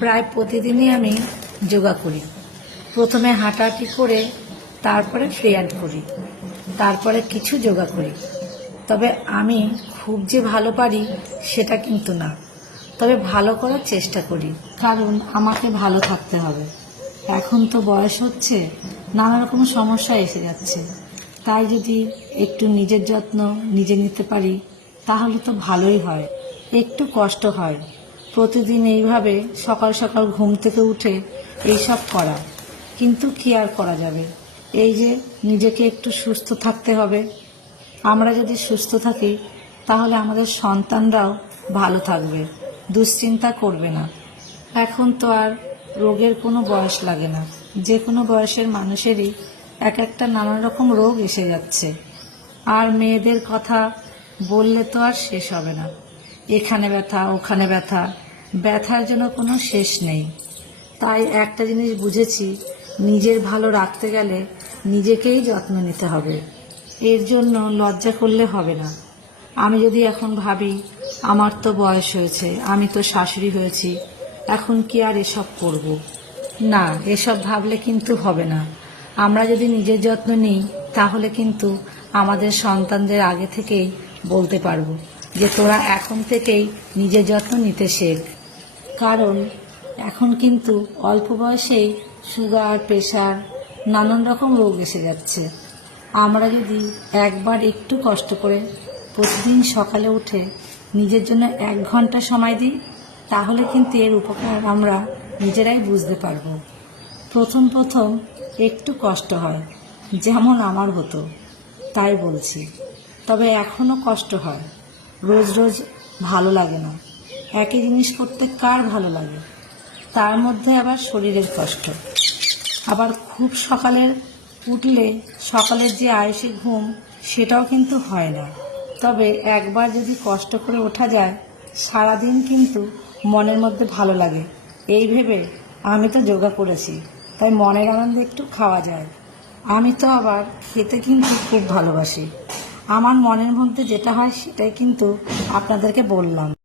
প্রায় প্রতিদিনই আমি যোগা করি। প্রথমে হাঁটাহাঁটি করে তারপরে ফ্রি হ্যান্ড করি, তারপরে কিছু যোগা করি। তবে আমি খুব যে ভালো পারি সেটা কিন্তু না, তবে ভালো করার চেষ্টা করি, কারণ আমাকে ভালো থাকতে হবে। এখন তো বয়স হচ্ছে, নানা রকম সমস্যা এসে যাচ্ছে, তাই যদি একটু নিজের যত্ন নিজে নিতে পারি তাহলে তো ভালোই হয়। একটু কষ্ট হয় প্রতিদিন এইভাবে সকাল সকাল ঘুম থেকে উঠে এইসব করা, কিন্তু কি আর করা যাবে। এই যে নিজেকে একটু সুস্থ থাকতে হবে। আমরা যদি সুস্থ থাকি তাহলে আমাদের সন্তানরাও ভালো থাকবে, দুশ্চিন্তা করবে না। এখন তো আর রোগের কোনো বয়স লাগে না, যে কোনো বয়সের মানুষেরই এক একটা নানা রকম রোগ এসে যাচ্ছে। আর মেয়েদের কথা বললে তো আর শেষ হবে না। এখানে ব্যথা, ওখানে ব্যথা, ব্যথার জন্য কোনো শেষ নেই। তাই একটা জিনিস বুঝেছি, নিজের ভালো রাখতে গেলে নিজেকেই যত্ন নিতে হবে। এর জন্য লজ্জা করলে হবে না। আমি যদি এখন ভাবি আমার তো বয়স হয়েছে, আমি তো শাশুড়ি হয়েছি, এখন কি আর এসব করব? না, এসব ভাবলে কিন্তু হবে না। আমরা যদি নিজের যত্ন নিই তাহলে কিন্তু আমাদের সন্তানদের আগে থেকেই বলতে পারবো যে তোরা এখন থেকেই নিজের যত্ন নিতে শেখ। কারণ এখন কিন্তু অল্প বয়সেই সুগার, প্রেশার, নানান রকম রোগ এসে যাচ্ছে। আমরা যদি একবার একটু কষ্ট করে প্রতিদিন সকালে উঠে নিজের জন্য 1 ঘন্টা সময় দিই তাহলে কিন্তু এর উপকার আমরা নিজেরাই বুঝতে পারবো। প্রথম প্রথম একটু কষ্ট হয়, যেমন আমার হতো, তাই বলছি। তবে এখনও কষ্ট হয়, রোজ রোজ ভালো লাগে না। একই জিনিস করতে কার ভালো লাগে? তার মধ্যে আবার শরীরের কষ্ট। আবার খুব সকালে উঠলে সকালের যে আয়ুষী ঘুম সেটাও কিন্তু হয় না। তবে একবার যদি কষ্ট করে ওঠা যায় সারাদিন কিন্তু মনের মধ্যে ভালো লাগে। এই ভেবে আমি তো যোগা করেছি, তাই মনের আনন্দে একটু খাওয়া যায়। আমি তো আবার খেতে কিন্তু খুব ভালোবাসি। আমার মনের মধ্যে যেটা হয় সেটাই কিন্তু আপনাদেরকে বললাম।